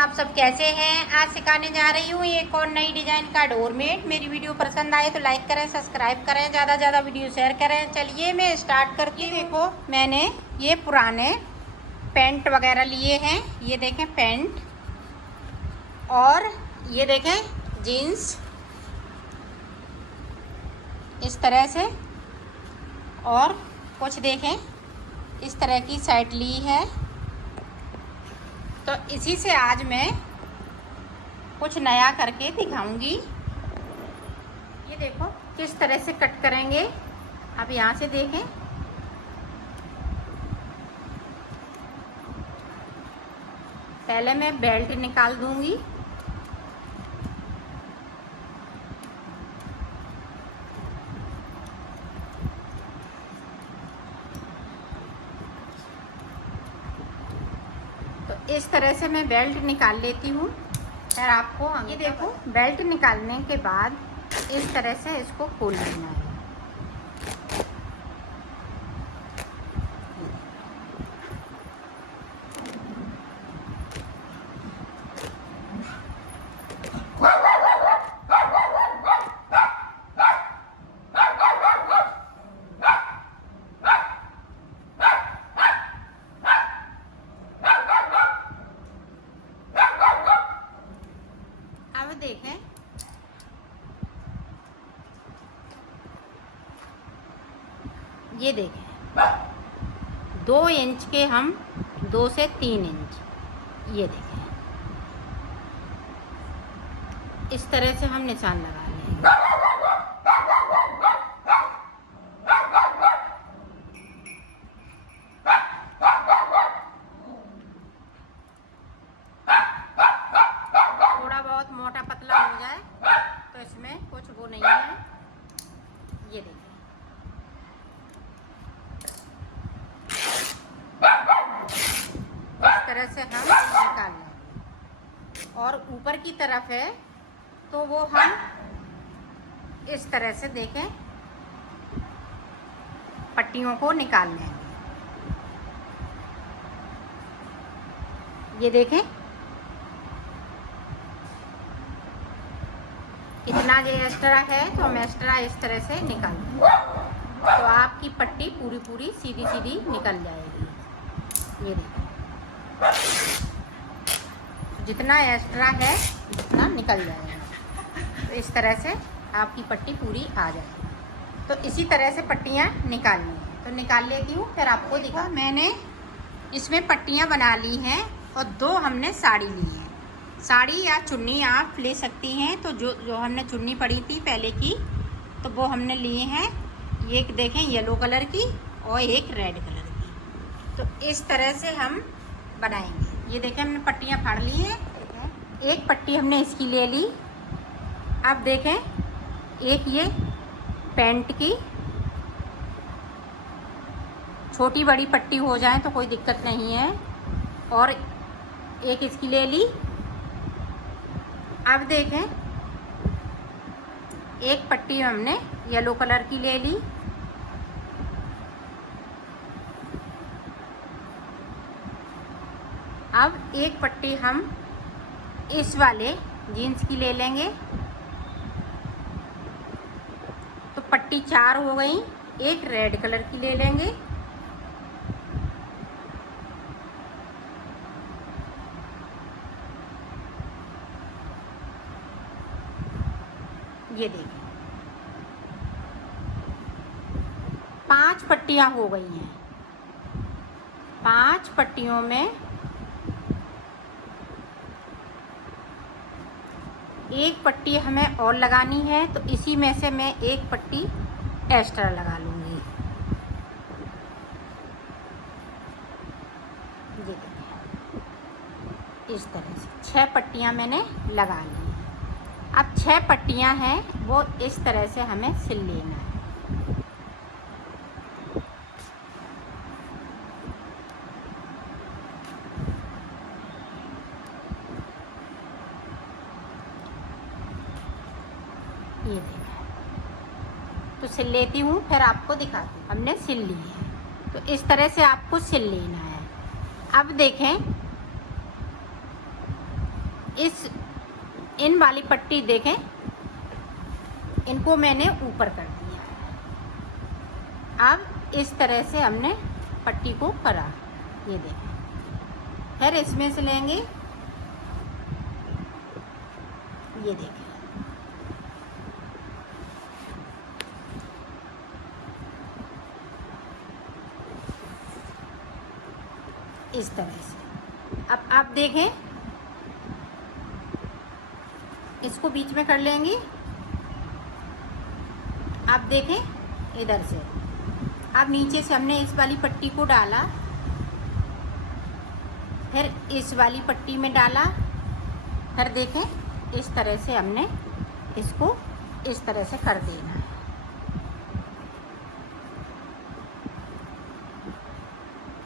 आप सब कैसे हैं। आज सिखाने जा रही हूँ एक और नई डिजाइन का डोरमेट। मेरी वीडियो पसंद आए तो लाइक करें, सब्सक्राइब करें, ज़्यादा ज़्यादा वीडियो शेयर करें। चलिए मैं स्टार्ट करती हूँ। देखो मैंने ये पुराने पैंट वगैरह लिए हैं। ये देखें पैंट, और ये देखें जीन्स इस तरह से, और कुछ देखें इस तरह की शर्ट ली है। तो इसी से आज मैं कुछ नया करके दिखाऊंगी। ये देखो किस तरह से कट करेंगे। आप यहाँ से देखें, पहले मैं बेल्ट निकाल दूंगी। तो इस तरह से मैं बेल्ट निकाल लेती हूँ। फिर आपको ये देखो बेल्ट निकालने के बाद इस तरह से इसको खोल लेना है। अब देखें ये देखें 2 इंच के हम 2 से 3 इंच, ये देखें इस तरह से हम निशान लगा लेंगे। थोड़ा बहुत मोटा पतला हो जाए तो इसमें कुछ वो नहीं है। ये देखिए इस तरह से हम निकाल लेंगे। और ऊपर की तरफ है तो वो हम इस तरह से देखें पट्टियों को निकाल लेंगे। ये देखें इतना जो एक्स्ट्रा है तो हम एक्स्ट्रा इस तरह से निकाल देंगे। तो आपकी पट्टी पूरी पूरी सीधी सीधी निकल जाएगी। ये देखिए जितना एक्स्ट्रा है उतना निकल जाएगा। तो इस तरह से आपकी पट्टी पूरी आ जाएगी। तो इसी तरह से पट्टियाँ निकालनी है। तो निकाल लेती हूँ फिर आपको दिखा। मैंने इसमें पट्टियाँ बना ली हैं और 2 हमने साड़ी ली है। साड़ी या चुन्नी आप ले सकती हैं। तो जो हमने चुन्नी पड़ी थी पहले की, तो वो हमने लिए हैं। एक देखें येलो कलर की और एक रेड कलर की। तो इस तरह से हम बनाएंगे। ये देखें हमने पट्टियाँ फाड़ ली हैं। एक पट्टी हमने इसकी ले ली। अब देखें एक ये पैंट की छोटी बड़ी पट्टी हो जाए तो कोई दिक्कत नहीं है। और एक इसकी ले ली। अब देखें एक पट्टी हमने येलो कलर की ले ली। अब एक पट्टी हम इस वाले जीन्स की ले लेंगे। तो पट्टी 4 हो गई। एक रेड कलर की ले लेंगे। ये देखिए 5 पट्टियाँ हो गई हैं। 5 पट्टियों में एक पट्टी हमें और लगानी है। तो इसी में से मैं एक पट्टी एक्स्ट्रा लगा लूँगी। ये देखिए इस तरह से 6 पट्टियाँ मैंने लगा ली। अब 6 पट्टियाँ हैं वो इस तरह से हमें सिल लेना है। ये देखिए तो सिल लेती हूँ फिर आपको दिखाती हूँ। हमने सिल ली है। तो इस तरह से आपको सिल लेना है। अब देखें इन वाली पट्टी देखें, इनको मैंने ऊपर कर दिया। अब इस तरह से हमने पट्टी को करा, ये देखें। फिर इसमें से लेंगे, ये देखें, इस तरह से। अब आप देखें, इसको बीच में कर लेंगे। आप देखें इधर से, अब नीचे से हमने इस वाली पट्टी को डाला, फिर इस वाली पट्टी में डाला, फिर देखें इस तरह से हमने इसको इस तरह से कर देना है।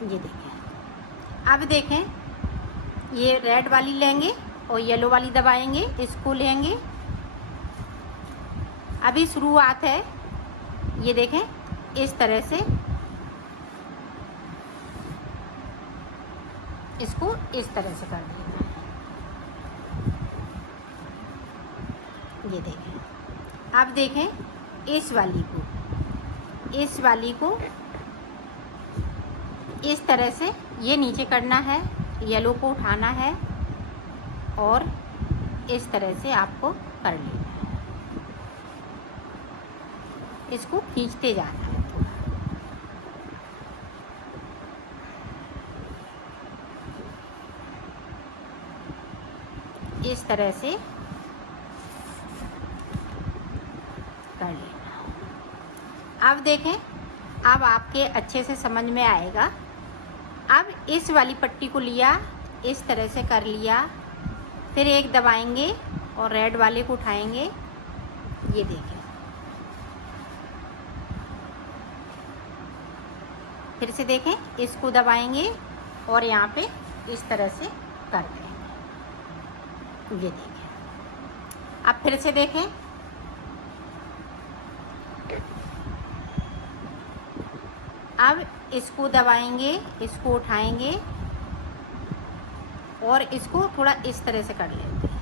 ये देखें। अब देखें, ये रेड वाली लेंगे और येलो वाली दबाएंगे, इसको लेंगे। अभी शुरुआत है, ये देखें इस तरह से इसको इस तरह से कर देना है। ये देखें। अब देखें इस वाली को इस तरह से ये नीचे करना है, येलो को उठाना है और इस तरह से आपको कर लेना है। इसको खींचते जाना है थोड़ा। इस तरह से कर लेना। अब देखें, अब आपके अच्छे से समझ में आएगा। अब इस वाली पट्टी को लिया, इस तरह से कर लिया, फिर एक दबाएंगे और रेड वाले को उठाएंगे। ये देखें, फिर से देखें, इसको दबाएंगे और यहाँ पे इस तरह से कर देंगे। ये देखें। अब फिर से देखें, अब इसको दबाएंगे, इसको उठाएंगे और इसको थोड़ा इस तरह से कर लेते हैं।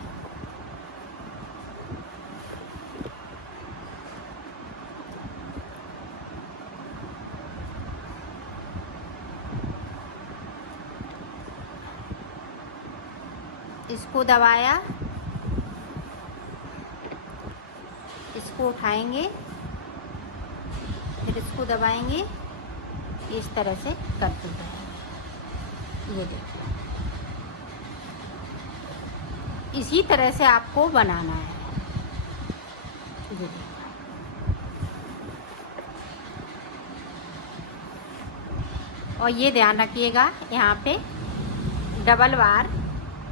इसको दबाया, इसको उठाएंगे, फिर इसको दबाएंगे, इस तरह से करते हैं। ये देखिए, इसी तरह से आपको बनाना है। ये देखिए, और ये ध्यान रखिएगा, यहाँ पे डबल बार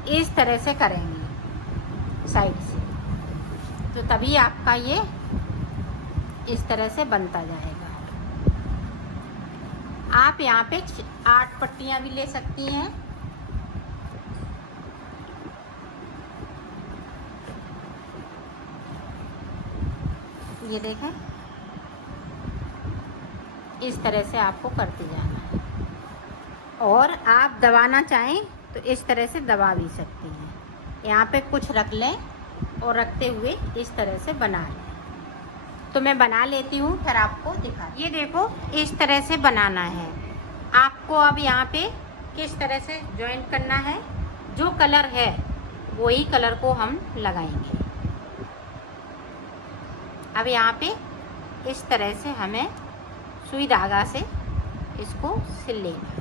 इस तरह से करेंगे साइड से, तो तभी आपका ये इस तरह से बनता जाएगा। आप यहाँ पे 8 पट्टियाँ भी ले सकती हैं। ये देखें, इस तरह से आपको करते जाना है। और आप दबाना चाहें तो इस तरह से दबा भी सकती हैं। यहाँ पे कुछ रख लें और रखते हुए इस तरह से बना लें। तो मैं बना लेती हूँ, फिर आपको दिखा। ये देखो, इस तरह से बनाना है आपको। अब यहाँ पे किस तरह से जॉइंट करना है, जो कलर है वही कलर को हम लगाएंगे। अब यहाँ पे इस तरह से हमें सुई धागा से इसको सिल लेना है।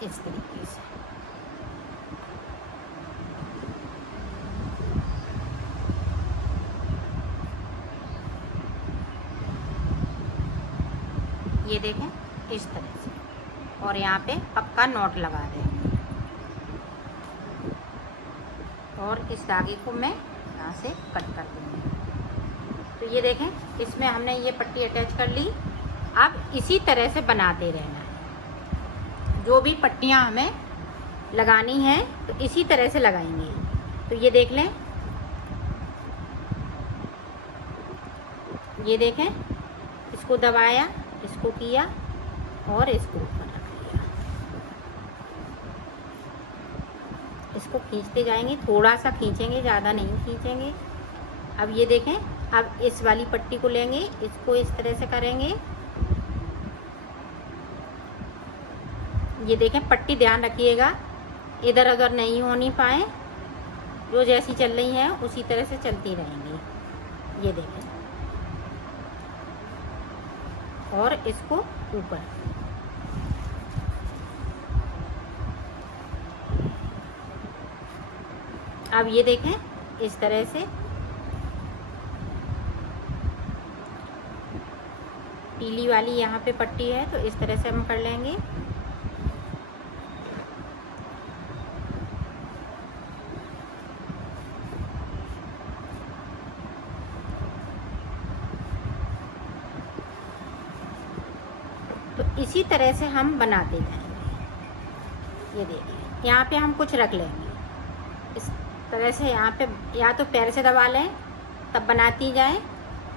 इस तरीके से ये देखें, इस तरह से, और यहाँ पे पक्का नॉट लगा देंगे। और इस धागे को मैं यहाँ से कट कर दूँगी। तो तो ये देखें, इसमें हमने ये पट्टी अटैच कर ली। अब इसी तरह से बनाते रहना है। जो भी पट्टियाँ हमें लगानी है तो इसी तरह से लगाएंगे। तो ये देख लें, ये देखें, इसको दबाया, इसको किया और इसको ऊपर रख लिया। इसको खींचते जाएंगे, थोड़ा सा खींचेंगे, ज़्यादा नहीं खींचेंगे। अब ये देखें, अब इस वाली पट्टी को लेंगे, इसको इस तरह से करेंगे। ये देखें, पट्टी ध्यान रखिएगा इधर उधर नहीं होनी पाए, जो जैसी चल रही हैं उसी तरह से चलती रहेंगी। ये देखें, और इसको ऊपर। अब ये देखें, इस तरह से पीली वाली यहाँ पे पट्टी है तो इस तरह से हम कर लेंगे। तो इसी तरह से हम बनाते जाएंगे। ये देखिए, यहाँ पे हम कुछ रख लेंगे इस तरह से। यहाँ पे या तो पैर से दबा लें तब बनाती जाए,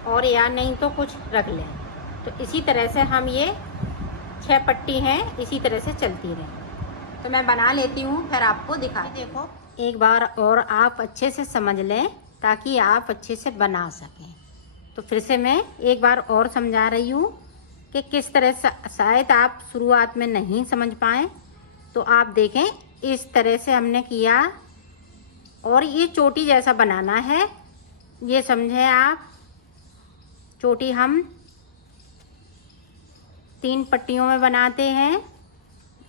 और या नहीं तो कुछ रख लें। तो इसी तरह से हम ये 6 पट्टी हैं, इसी तरह से चलती रहें। तो मैं बना लेती हूँ, फिर आपको दिखा। देखो, एक बार और आप अच्छे से समझ लें ताकि आप अच्छे से बना सकें। तो फिर से मैं एक बार और समझा रही हूँ कि किस तरह से। शायद आप शुरुआत में नहीं समझ पाएँ तो आप देखें, इस तरह से हमने किया और ये चोटी जैसा बनाना है। ये समझे आप, चोटी हम 3 पट्टियों में बनाते हैं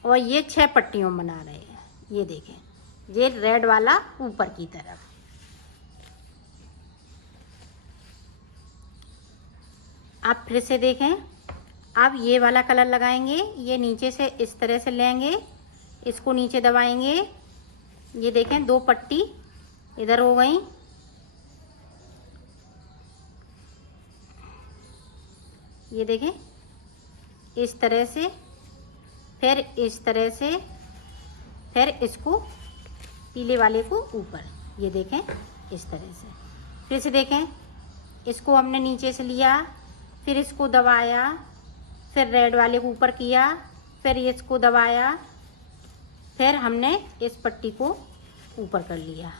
और ये 6 पट्टियों में बना रहे हैं। ये देखें, ये रेड वाला ऊपर की तरफ। आप फिर से देखें, अब ये वाला कलर लगाएंगे। ये नीचे से इस तरह से लेंगे, इसको नीचे दबाएंगे। ये देखें, 2 पट्टी इधर हो गई। ये देखें, इस तरह से, फिर इस तरह से, फिर इसको पीले वाले को ऊपर। ये देखें, इस तरह से। फिर से देखें, इसको हमने नीचे से लिया, फिर इसको दबाया, फिर रेड वाले को ऊपर किया, फिर इसको दबाया, फिर हमने इस पट्टी को ऊपर कर लिया।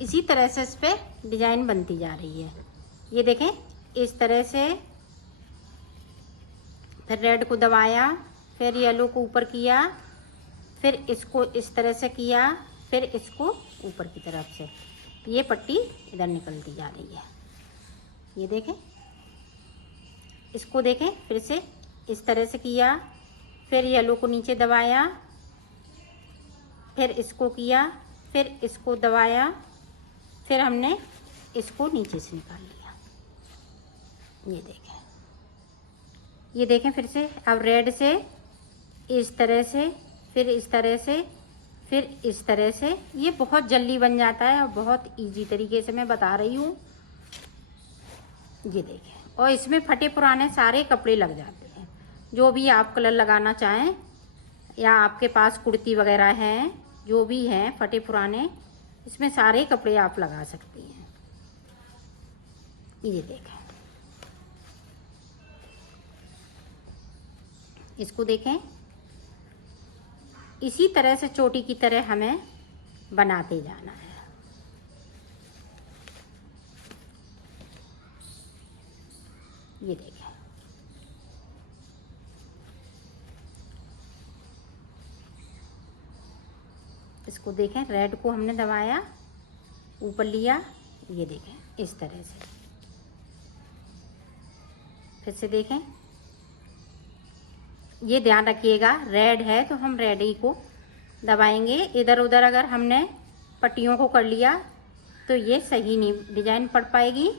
इसी तरह से इस पे डिजाइन बनती जा रही है। ये देखें, इस तरह से, फिर रेड को दबाया, फिर येलो को ऊपर किया, फिर इसको इस तरह से किया, फिर इसको ऊपर की तरफ से। ये पट्टी इधर निकलती जा रही है। ये देखें, इसको देखें, फिर से इस तरह से किया, फिर येलो को नीचे दबाया, फिर इसको किया, फिर इसको दबाया, फिर हमने इसको नीचे से निकाल लिया। ये देखें, ये देखें, फिर से अब रेड से इस तरह से, फिर इस तरह से, फिर इस तरह से। ये बहुत जल्दी बन जाता है और बहुत इजी तरीके से मैं बता रही हूँ। ये देखें, और इसमें फटे पुराने सारे कपड़े लग जाते हैं। जो भी आप कलर लगाना चाहें, या आपके पास कुर्ती वगैरह हैं, जो भी हैं फटे पुराने, इसमें सारे कपड़े आप लगा सकती हैं। ये देखें, इसको देखें, इसी तरह से चोटी की तरह हमें बनाते जाना है। ये देखें, इसको देखें, रेड को हमने दबाया, ऊपर लिया। ये देखें, इस तरह से। फिर से देखें, ये ध्यान रखिएगा, रेड है तो हम रेड ही को दबाएंगे। इधर उधर अगर हमने पट्टियों को कर लिया तो ये सही नहीं डिजाइन पड़ पाएगी।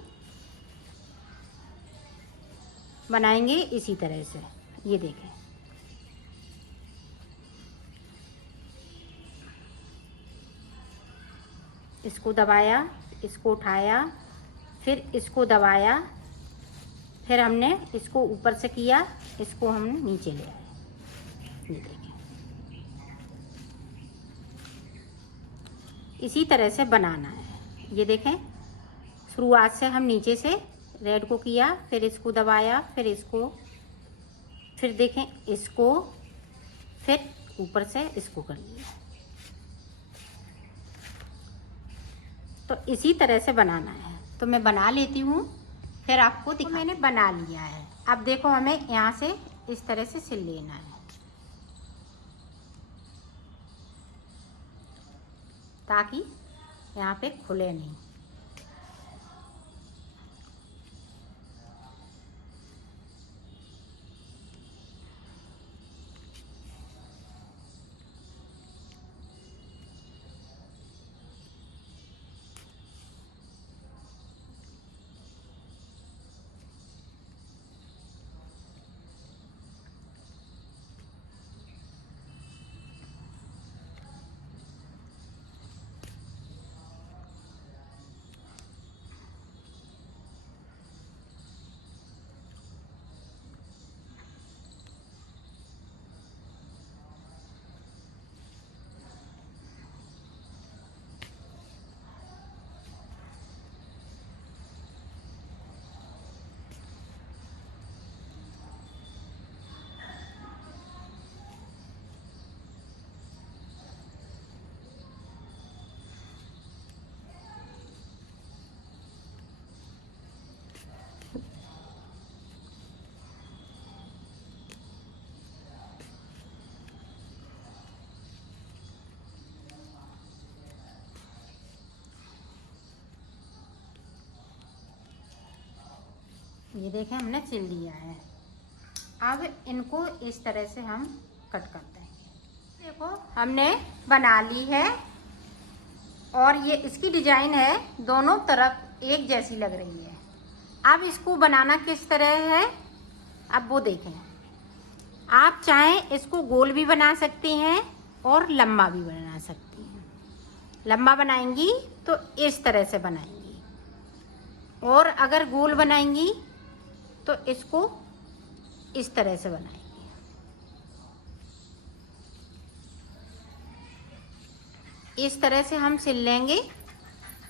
बनाएंगे इसी तरह से। ये देखें, इसको दबाया, इसको उठाया, फिर इसको दबाया, फिर हमने इसको ऊपर से किया, इसको हमने नीचे ले आए। ये देखें, इसी तरह से बनाना है। ये देखें, शुरुआत से हम नीचे से रेड को किया, फिर इसको दबाया, फिर इसको, फिर देखें इसको, फिर ऊपर से इसको कर लिया। तो इसी तरह से बनाना है। तो मैं बना लेती हूँ, फिर आपको दिखा। तो मैंने बना लिया है। अब देखो, हमें यहाँ से इस तरह से सिल लेना है, ताकि यहाँ पे खुले नहीं। ये देखें, हमने सिल लिया है। अब इनको इस तरह से हम कट करते हैं। देखो, हमने बना ली है, और ये इसकी डिजाइन है, दोनों तरफ एक जैसी लग रही है। अब इसको बनाना किस तरह है, अब वो देखें। आप चाहें इसको गोल भी बना सकती हैं और लंबा भी बना सकती हैं। लंबा बनाएंगी तो इस तरह से बनाएंगी, और अगर गोल बनाएंगी तो इसको इस तरह से बनाएंगे। इस तरह से हम सिल लेंगे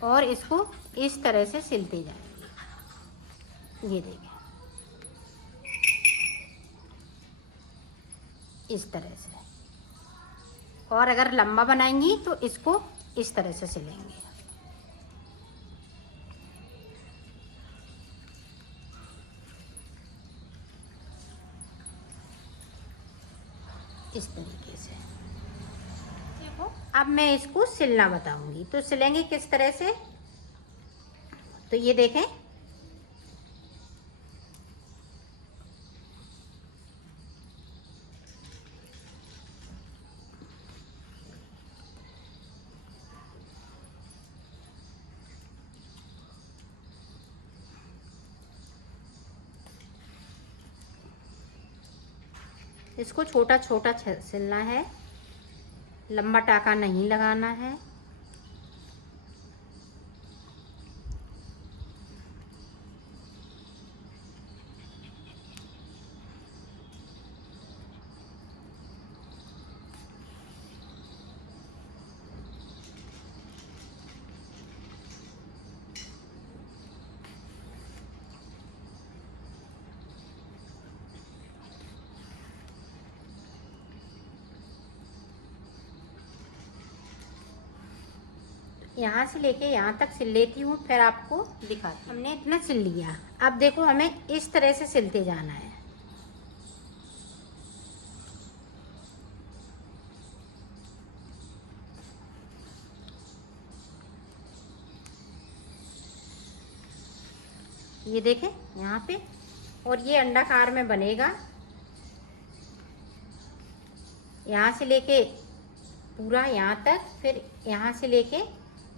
और इसको इस तरह से सिलते जाएंगे। ये देखें, इस तरह से। और अगर लंबा बनाएंगी तो इसको इस तरह से सिलेंगे। इस तरीके से। देखो, अब मैं इसको सिलना बताऊंगी। तो सिलेंगे किस तरह से, तो ये देखें, इसको छोटा छोटा सिलना है, लंबा टाका नहीं लगाना है। यहाँ से लेके यहाँ तक सिल लेती हूँ, फिर आपको दिखाती हूँ। हमने इतना सिल लिया। अब देखो, हमें इस तरह से सिलते जाना है। ये देखें यहाँ पे, और ये अंडाकार में बनेगा। यहाँ से लेके पूरा यहाँ तक, फिर यहाँ से लेके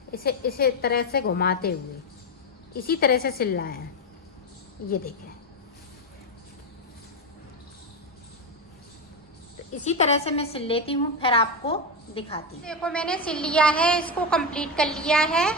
इसे तरह से घुमाते हुए इसी तरह से सिलना है। ये देखें, तो इसी तरह से मैं सिल लेती हूँ, फिर आपको दिखाती हूँ। देखो, मैंने सिल लिया है, इसको कंप्लीट कर लिया है।